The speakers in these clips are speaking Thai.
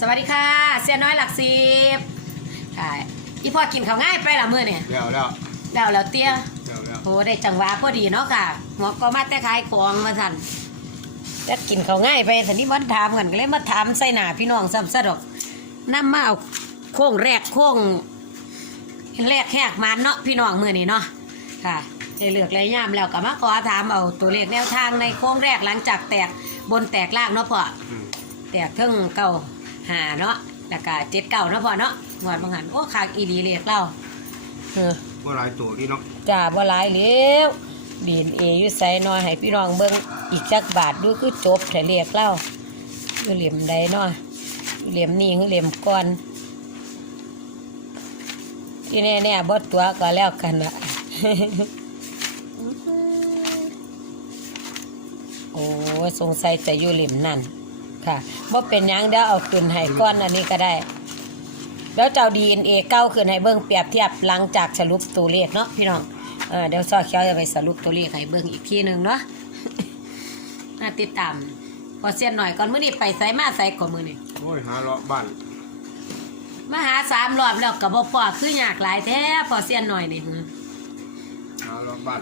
สวัสดีค่ะ เสียน้อยหลักสิบค่ะอีพ่อกินข้าวง่ายไปละมื้อเนี่ยแล้วแล้วแล้วแล้วเตี้ยแล้วแล้วโหได้จังหวะพอดีเนาะค่ะหัวก็มาแต่ขายของมาทันจะกินข้าวง่ายไปสันนี้มันถามกันก็เลยมาถามใส่หน้าพี่น้องซ้ำซะดอกน้ำมาเอาโค้งแรกโค้งแรกแหกมันเนาะพี่น้องมื้อนี้เนาะค่ะได้เลือกเลยย่ามแล้วก็มาขอถามเอาตัวเลขแนวทางในโค้งแรกหลังจากแตกบนแตกล่างเนาะพ่ออืมแตกเทิงเก่า หาเนาะแล้วก็เจ็ดเก่าเนาะพ่อเนาะหวดบางหันโอ้คากอีหลีเลขเล่าเออว่าหลายตัวนี่เนาะจ่าบ่หลายเลี้ยวดีนเออยู่ใส่น้อยให้พี่น้องเบิ่งอีกจักบาทดูคือจบแต่เลขเล่าอยู่เหลี่ยมใดเนาะอยู่เหลี่ยมนี่คือเหลี่ยมก่อนที่แน่ๆบ่ตัวก็แล้วกันละโอ้สงสัยจะอยู่เหลี่ยมนั่น ค่ะบ่เป็นหยังเดี๋ยวเอาขึ้นให้ก้อนอันนี้ก็ได้ แล้วเจ้า DNA เก้าขึ้นให้เบิ่งเปรียบเทียบหลังจากสรุปตัวเลขเนาะพี่น้องเออเดี๋ยวซอเขียวจะไปสรุปตัวเลขให้เบิ่งอีกทีหนึ่งเนาะ น่าติดตามพอเสียนหน่อยก่อนมื้อนี้ไปไสมาไสก่อนมื้อนี้โอ้ยหาเลาะบ้านมาหาสามรอบแล้วก็บ่พอคือยากหลายแท้พอเสียนหน่อยนี่หือหาเลาะบ้าน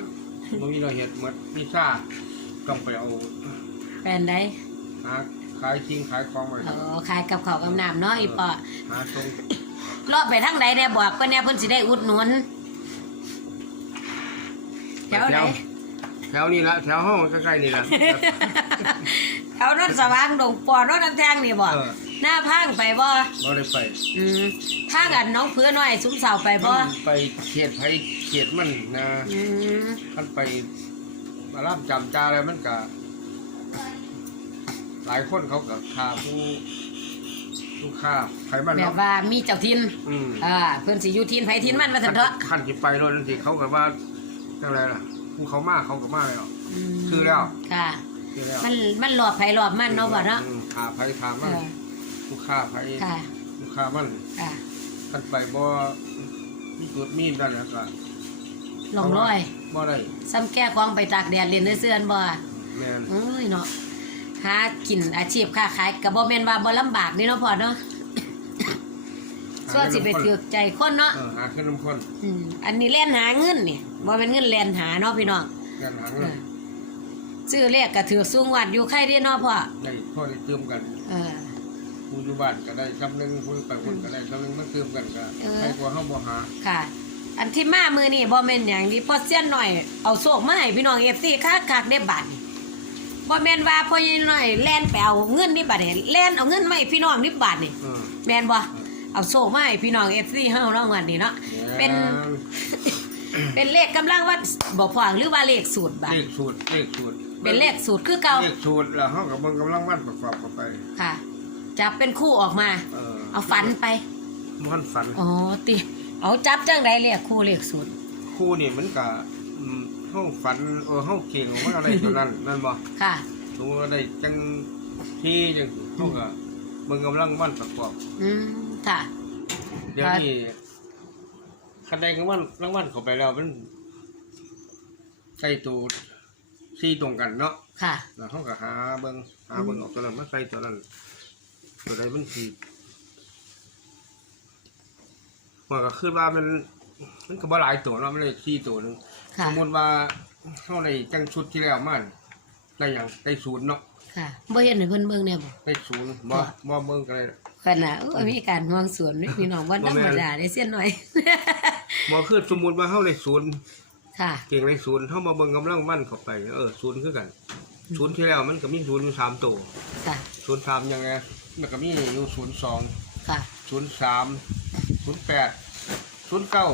บ่มีเราเห็ดหมดมีซ่าต้องไปเอาแปลนใดหา ขายทิ้งขายของไว้เออขายกับข้าวกับน้ำเนาะอีปอหาตรงรอบไปทางใดแน่บอกเพิ่นแน่เพิ่นสิได้อุดหนุนแถวไหนแถวนี้ละแถวห้องใกล้ๆนี่ละแถวนนสว่างดงปอนนน้ำแทงนี่บ่เออหน้าพังไปบ่บ่ได้ไปอืมทางอันน้องเพื่อน้อยซุ้มเสาไปบ่มันไปเขตไผเขตมันนะอืมมันไปมาล่ามจำจาอะไรมันก็ หลายคนเขาก็ฆ่าผู้ผู้ฆ่าไผมันแบบเนาะว่ามีเจ้าทินอืมอ่าเพิ่นสิอยู่ทินไผทินมันว่าซั่นเถอะขั้นที่ไปรถนั่นสิเขากับว่าจังไรล่ะผู้เขามาเขากับมาแล้วมคือแล้ว ค่ะ คือแล้วมันมันหลอบไผหลอบมันเนาะบ่เนาะอืมขาไผขาเอมันอผู้ฆ่าไผค่ะผู้ฆ่ามันค่ะขั้นไปบ่มีจุดมีดนั่นแหละก็ลองร้อยบ่ได้ซ้ำแก้ของไปตากแดดเล่นเสื้อนบ่แม่น เอ้ยเนาะ หากินอาชีพค้าขายก็บ่แม่นว่าบ่ลำบากนี่เนาะพ่อเนาะส่วนสิไปถือใจคนเนาะเออหาขึ้นน้ำข้นอืมอันนี้แล่นหาเงินนี่บ่เป็นเงินแล่นหาเนาะพี่น้องงานหาเอเงินอซื้อเลขก็ถือสูงวัดอยู่ใครได้เนาะพ่อได้พ่อได้เติมกัน เออผู้อยู่บ้านก็ได้คำหนึงผู้ไปคนก็ได้คำหนึงมันเติมกันก็เออใครกว่าเฮาบ่หาค่ะ อันที่มามือนี่บ่แม่นหยังนี่พอเสี้ยนหน่อยเอาโชคมาให้พี่น้อง FC คักๆได้บัดนี่ บ่แม่นว่าพ่อใหญ่หน่อยแล่นไปเอาเงินนี่บัดนี่แล่นเอาเงินมาให้พี่น้องนี่บัดนี่เออแม่นบ่เอาโชคมาให้พี่น้อง FC เฮาเนาะงวดนี้เนาะเป็น เป็นเลขกำลังวัดบ่พอหรือว่าเลขสูตรบัดเลขสูตรเลขสูตรเป็นเลขสูตรคือเก่าเลขสูตรแล้วเฮาก็เบิ่งกำลังมันประกอบเข้าไป ค่ะจับเป็นคู่ออกมา เออเอาฝันไปบ่ทันฝัน อ๋อติเอาจับจังไดเลขคู่เลขสูตรครูนี่มันก็ อืมเฮาฝันเออเฮาเก่งว่าอะไรตัวนั้นนั่นบ่ค่ะสมมุติว่าได้จังที่จังเฮาก็เบิ่งกำลังมันประกอบ อืมค่ะเดี๋ยวนี้คันใดกำลังรางวัลเข้าไปแล้วมันใส่ตัวซี่ตรงกันเนาะค่ะแล้วเฮาก็หาเบิ่งหาเบิ่งออกตัวนั้นมาใส่ตัวนั้นตัวใดมันสิมันก็คือว่ามันมันก็บ่หลายตัวเนาะมันเลยสี่ตัวหนึง ค่ะสมมติว่าเข้าในจังชุดที่แล้วมันได้อย่างได้ศูนย์เนาะค่ะบ่เห็นให้เพิ่นเบิ่งแน่บ่ได้ศูนย์บ่บ่เบิ่งกันเลยขนาดโอ้ยมีการห่วงสวนนี่พี่น้องว่าธรรมดาได้เสียหน่อย บ่คือสมมุติว่าเฮาได้ศูนย์ค่ะ เก่งได้ศูนย์เฮามาเบิ่งกำลังมันเข้าไปเออศูนย์คือกันศูนย์ที่แล้วมันก็มีศูนย์อยู่สามตัวค่ะ ศูนย์สามยังไงมันก็มีอยู่ศูนย์สองค่ะ ศูนย์สามศูนย์แปดศูนย์เก้า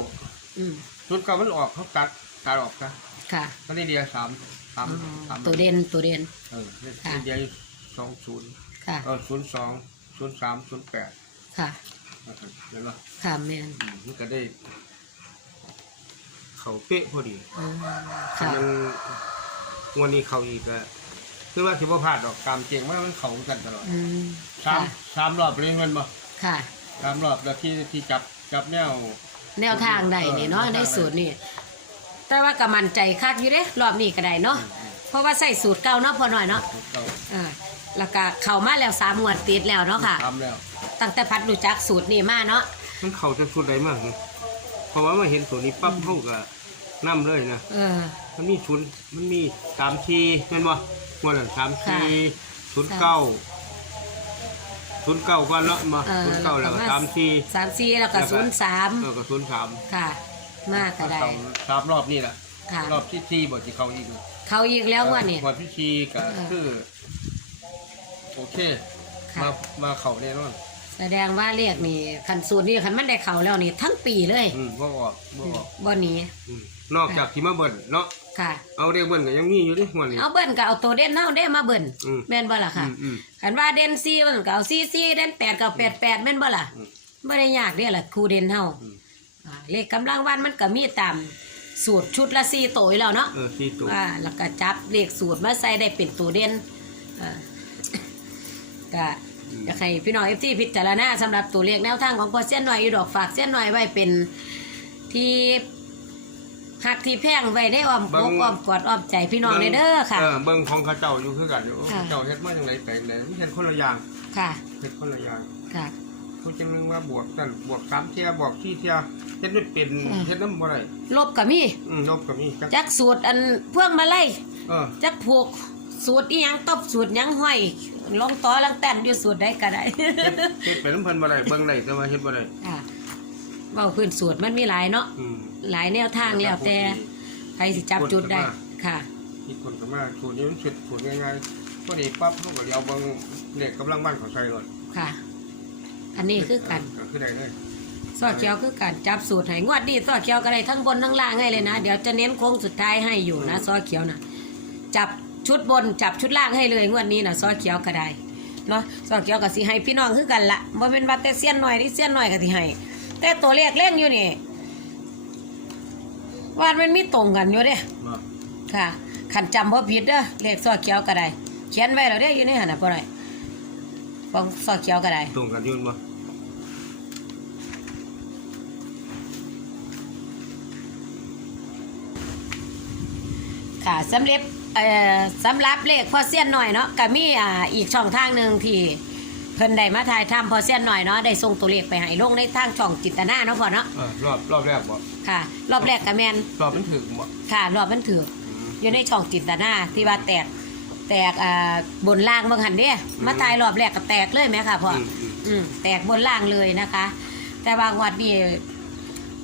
อืมศูนย์เก้ามันออกเขาตัด ตัดออกซะค่ะก็ได้เดียวสามสามอ๋อสามตัวเด่นตัวเด่นเออได้ค่ะเดียวสองศูนย์ค่ะเออศูนย์สองศูนย์สามศูนย์แปดค่ะนะครับเห็นปะค่ะแม่นอืมมันก็ได้ เขาเป๊ะพอดีอืมค่ะมันวันนี้เขาอีกก็คือว่าสิบ่พลาดดอกตามเจงว่ามันเขากันตลอดอืมสามค่ะสามรอบเลยแมันบ่ค่ะสามรอบแล้วที่ที่จับจับแนว แนวทางใดนี่เนาะในสูตรนี่ แต่ว่าก็มั่นใจคักอยู่เด้รอบนี้ก็ได้เนาะเพราะว่าใส่สูตรเก่าเนาะพอหน่อยเนาะเราอ่าแล้วก็เข้ามาแล้วสามงวดติดแล้วเนาะค่ะทำแล้วตั้งแต่พัดรู้จักสูตรนี่มาเนาะมันเข้าจะสุดใดมากนะเพราะว่ามาเห็นตัวนี้ปั๊บเฮาก็นำเลยนะเออ มันมีชุนมันมีสามทีแม่นบ่ว่านั่นสามทีค่ะศูนย์เก้าศูนย์เก้าก่อนเนาะมาเออศูนย์เก้าแล้วก็แล้วก็สามทีสามสี่แล้วก็ศูนย์สามเออก็ศูนย์สามค่ะ มากก็ได้สามรอบนี่แหละค่ะ รอบที่สี่บ่ที่เขาอีกเขาอีกแล้วว่าเนี่ย วันที่สี่ก็เออ คือโอเค ค่ะ มามาเขาแน่นอนแสดงว่าเรียกนี่คันสูตรนี่คันมันได้เขาแล้วนี่ทั้งปีเลยอืมบ่ออกบ่ออกบ่หนีอืมนอกจากที่มาเบิ่นเนาะค่ะ เอาเรียกเบิ่นก็ยังมีอยู่ดิงวดนี้ เอาเบิ้นก็เอาตัวเด่นเท่าได้มาเบิ้นอืม แม่นบ่ล่ะค่ะ อืมอืม คันว่าเด่นซีมันก็เอาซีซีเด่นแปดก็เอาแปดแปดแม่นบ่ล่ะอืม บ่ได้ยากเด้ล่ะครูเด่นเฮาอืมอ่า เลขกำลังวันมันก็มีตามสูตรชุดละสี่ตัวอยู่แล้วเนาะเออสี่ตัวว่าแล้วก็จับเลขสูตรมาใส่ได้เป็นตัวเด่นอ่าก็อยากให้พี่น้องเอฟซีพิจารณาสำหรับตัวเลขแนวทางของพอเส้นหน่อยอยู่ดอกฝากเส้นหน่อยไว้เป็นที่หักที่แพงไว้ได้อ้อมอกอ้อมกอดอ้อมใจพี่น้องเลยเด้อค่ะเออเบิ่งของเขาเจ้าอยู่คือกันอยู่ค่ะเจ้าเฮ็ดมาจังไดแปลงใดมันเฮ็ดคนละอย่างค่ะเฮ็ดคนละอย่างค่ะ ผู้จังนึงว่าบวกนั่นบวกสามเที่ยบวกสี่เที่ยเฮ็ดไม่เป็นอืมเฮ็ดน้ำบ่ได้ลบกับมีอืมลบก็มีจักจักสูตรอันเพื่องมาไล่เออจักผูกสูตรอีหยังตบสูตรหยังห้อยลงต่อลังแต่นอยู่สูตรใดก็ได้เฮ็ดเฮ็ดเป็นน้ำเพิ่นบ่ได้เบิ่งได้แต่ว่าเฮ็ดบ่ได้ค่ะเว้าพื้นสูตรมันมีหลายเนาะอืมหลายแนวทางแล้วแต่ใครสิจับจุดได้ค่ะมีคนก็มาสูตรนี้มันสุดสูตรง่ายๆพอดีปั๊บเฮาก็เดี๋ยวเบิ่งเลขกำลังบ้านเขาใส่ก่อนค่ะ อันนี้คือกัน ก็คือได้เลยซอเขียวคือการจับสูตรให้งวดดีซอเขียวก็ได้ทั้งบนทั้งล่างให้เลยนะ เดี๋ยวจะเน้นโค้งสุดท้ายให้อยู่นะซอเขียวนะจับชุดบนจับชุดล่างให้เลยงวดนี้นะซอเขียวก็ได้เนาะซอเขียวก็สิให้พี่น้องคือกันละบ่เป็นว่าแต่เสี้ยนหน่อยที่เสี้ยนหน่อยก็สิให้แต่ตัวเลขเล่นอยู่นี่วาดมันมีตรงกันอยู่เด้มาค่ะขันจำบ่ผิดเด้อเลขซอเขียวก็ได้ เขียนไว้แล้วเด้ออยู่ในหันน่ะบ่ได้ขอ งซอเขียวก็ได้ตรงกันอยุ่นบ่ค่ะสำเร็จเอ่อสำหรับเลขพอเสี้ยนหน่อยเนาะก็มีอ่าอีกช่องทางหนึ่งที่เพิ่นได้มาถ่ายทำพอเสี้ยนหน่อยเนาะได้ส่งตัวเลขไปให้ลงในทางช่องจิตนาเนาะพ่อเนาะเออรอบรอบแรกบ่ค่ะ รอบแรกก็แมนรอบมันถึงบ่ค่ะ รอบมันถืออยู่ในช่องจิตนาที่ว่าแตก แตกอ่าบนล่างบางหันเด้มาถ่ายรอบแรกก็แตกเลยไหมค่ะพ่ออืมอืม อืมแตกบนล่างเลยนะคะ แต่บางวัดนี่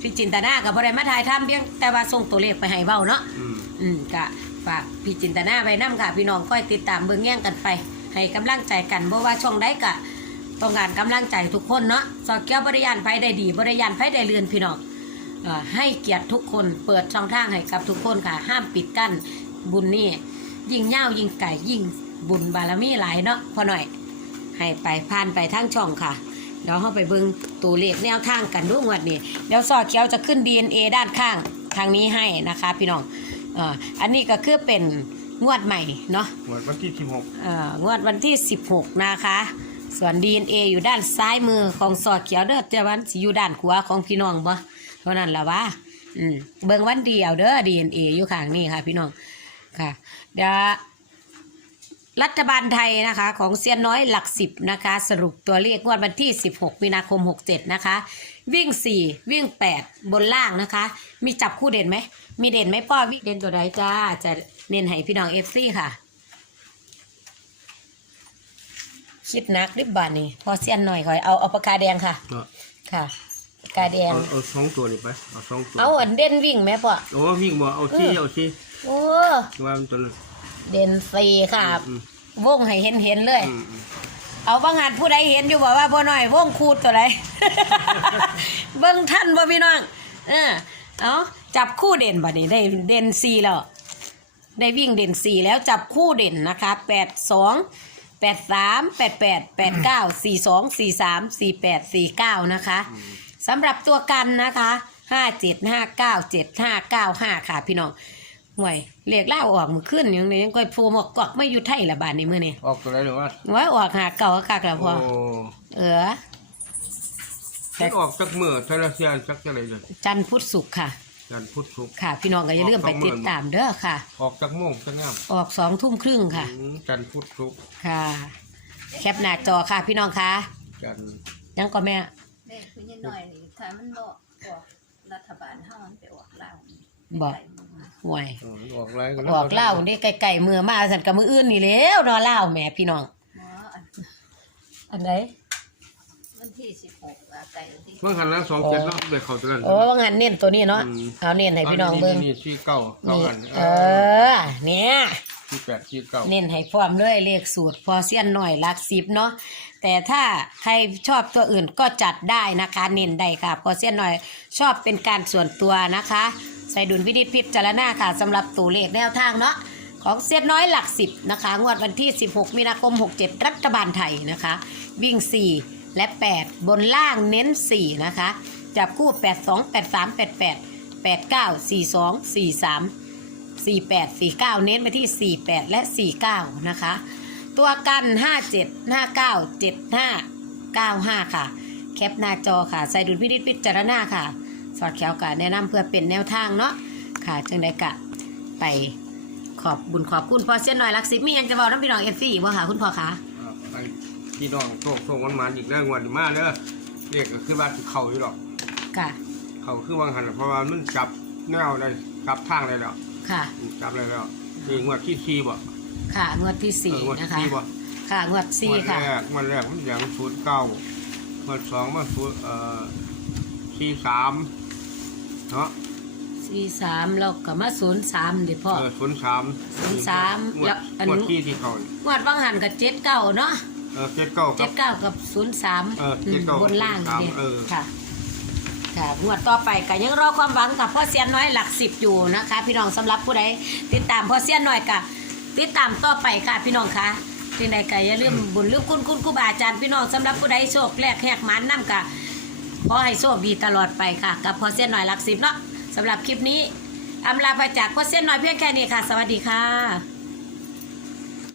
พี่จินตนากับบ่ได้มาถ่ายทำเพียงแต่ว่าส่งตัวเลขไปให้เบ้าเนาะ อืม อืมก็ฝากพี่จินตนาไว้นํค่ะ พี่น้องค่อยติดตามเบิ่งแย่งกันไป ให้กำลังใจกันเพราะว่าช่องใดก็ต้องการกำลังใจทุกคนเนาะสอเกี้ยวบริยานไฟได้ดีบริยานไฟได้เรือนพี่น้องเอ่อให้เกียรติทุกคนเปิดช่องทางให้กับทุกคนค่ะ ห้ามปิดกั้นบุญนี่ ยิ่งเง่าวยิ่งไก่ยิ่งบุญบารมีหลายเนาะพอหน่อย ให้ไปผ่านไปทางช่องค่ะเดี๋ยวเราไปเบิ่งตัวเลขแนวทางกันดูงวดนี้เดี๋ยวสอดเขียวจะขึ้น DNA ด้านข้างทางนี้ให้นะคะ พี่น้องเอ่ออันนี้ก็คือเป็นงวดใหม่เนาะหมดวันที่สิบหกเอ่องวดวันที่ 16 นะคะ ส่วน DNA อยู่ด้านซ้ายมือของสอดเขียวเด้อจะวันสิอยู่ด้านขวาของพี่น้องบ่เท่านั้นละวะอืมเบิ่งวันเดียวเด้อ DNA อยู่ข้างนี้ค่ะ พี่น้อง ค่ะ เดี๋ยวรัฐบาลไทยนะคะ ของเซียนน้อยหลักสิบนะคะ สรุปตัวเลขงวดวันที่ 16 มีนาคม 67 นะคะ วิ่ง 4 วิ่ง 8 บนล่างนะคะ มีจับคู่เด่นไหม มีเด่นไหมพ่อวิ่งเด่นตัวใดจ้า จะเน้นให้พี่น้องเอฟซีค่ะ คิดหนักริบบานนี่พอเซียนหน่อยขอยเอาเอาปากกาแดงค่ะเนาะค่ะปากกาแดงเอาเอาสองตัวนี่ไปเอาสองตัวเอาอันเด่นวิ่งไหมพ่อโอ้วิ่งบ่เอาชี้เอาชี้ โอ้ว่ามันตัวนั้นเด่นสี่ค่ะอืมวงให้เห็นเห็นๆเลย อืมอืมเอาบางงานผู้ใดเห็นอยู่บอกว่าบ่น้อยวงคูดตัวใดเบิ่งท่านบ่พี่น้องเออเอาจับคู่เด่นบัดนี้ได้เด่นสี่แล้ว ได้วิ่งเด่นสี่แล้วจับคู่เด่นนะคะแปดสองแปดสามแปดแปดแปดเก้าสี่สองสี่สามสี่แปดสี่เก้านะคะสำหรับตัวกันนะคะห้าเจ็ดห้าเก้าเจ็ดห้าเก้าห้าค่ะพี่น้อง ห่วยเรียกเล่าออกมือขึ้นอย่างนี้ยังก้อยพูหมอกกอกไม่อยู่ไทยละบาทนี้มือนี่ออกตัวไหนหรือว่าว่าออกหาเก่าคักแล้วพโอ้อเออมันออกจากมือเทเลเซียนจักจะไรเลยจันทร์พุธศุกร์ค่ะ จันทร์พุธศุกร์ค่ะ พี่น้องก็อย่าลืมไปติดตามเด้อค่ะ ออกจากโมงจะงามออกสองทุ่มครึ่งค่ะ อืมจันทร์พุธศุกร์ค่ะ แคปหน้าจอค่ะ พี่น้องคะจันทร์ยังก็แม่เลขคือนิดหน่อยนี่ถ้ามันบ่ออกรัฐบาลเฮามันไปออกลาวบอกไก่มือมา ห่วยเออออกไรก็ออกเหล้านี่ไก่ๆมือมาสันกับมืออื่นนี่แล้วเนอเหล้าแหม่พี่น้อง หมออันอันไหนวันที่16ว่าไก่วันที่เมื่อหันแล้วสองเจ็ดแล้วเด็กเขาตัวนั้นโอ้ว่างั้นเน้นตัวนี้เนาะอืม เอาเน้นให้พี่น้องเบิ่งนี่ชื่อเก้าเก้านี่อันเออ เนี่ยชื่อแปดชื่อเก้า เน้นให้พร้อมเลยเลขสูตรพอเสี้ยนหน่อยหลักสิบเนาะแต่ถ้าใครชอบตัวอื่นก็จัดได้นะคะ เน้นได้ค่ะพอเสี้ยนหน่อยชอบเป็นการส่วนตัวนะคะ ใส่ดุลพินิจพิจารณาค่ะสำหรับตัวเลขแนวทางเนาะของเสี้ยนน้อยหลักสิบนะคะ งวดวันที่ 16 มีนาคม 67 รัฐบาลไทยนะคะ วิ่ง 4 และ 8 บนล่างเน้น 4 นะคะ จับคู่ 82 83 88 89 42 43 48 49 เน้นไปที่ 48 และ 49 นะคะ ตัวกัน 57 59 75 95 ค่ะ แคปหน้าจอค่ะ ใส่ดุลพินิจพิจารณาค่ะ สอดแขวกันแนะนำเพื่อเป็นแนวทางเนาะค่ะจังไดกะไปขอบบุญขอบคุณพ่อเส้นหน่อยรักสิบมีหยังจะบอกน้ำพี่น้องเอฟซีบ่ค่ะคุณพ่อคะอ่าไปพี่น้องโชคโชควันมาอีกแล้วงวดนี้มาเด้อเรียกก็คือว่าสิเขาอยู่หรอกค่ะเขาคือวางหันเพราะว่ามันจับแนวได้จับทางได้แล้วค่ะจับได้แล้วนี่งวดที่สี่บ่ค่ะงวดที่สี่เอองวดนะคะที่บ่ค่ะงวดสี่งวดค่ะแรกงวดแรกมันอย่างศูนย์เก้างวดสองมันศูนย์เอ่อ สี่สามเนาะสี่สามแล้วก็มาศูนย์สามเดี๋ยวพ่อ เออศูนย์สาม03งแล้ววอัน งวดที่ที่เขานี่งวดบางหันกับเจ็ดเก้าเนาะเออเจ็ดเก้าคเจ็รับ ดเก้ากับศูนย์สามเออ79บนล่างกับเนี่ย03เออ ค่ะ ค่ะงวดต่อไปก็ยังรอความหวังกับพ่อเซียนน้อยหลักสิบอยู่นะคะ พี่น้องสำหรับผู้ใดติดตามพ่อเซียนน้อยกะติดตามต่อไปค่ะพี่น้องคะที่ใดก็อย่าลืมบุญลืมคุณคุณครูบาอาจารย์พี่น้องสำหรับผู้ใดโชคแรกแหกหมันนํกะ ขอให้โชคดีตลอดไปค่ะ กับพ่อเซ็นหน่อยหลักสิบเนาะสำหรับคลิปนี้อำลาไปจากพ่อเซ็นหน่อยเพียงแค่นี้ค่ะ สวัสดีค่ะ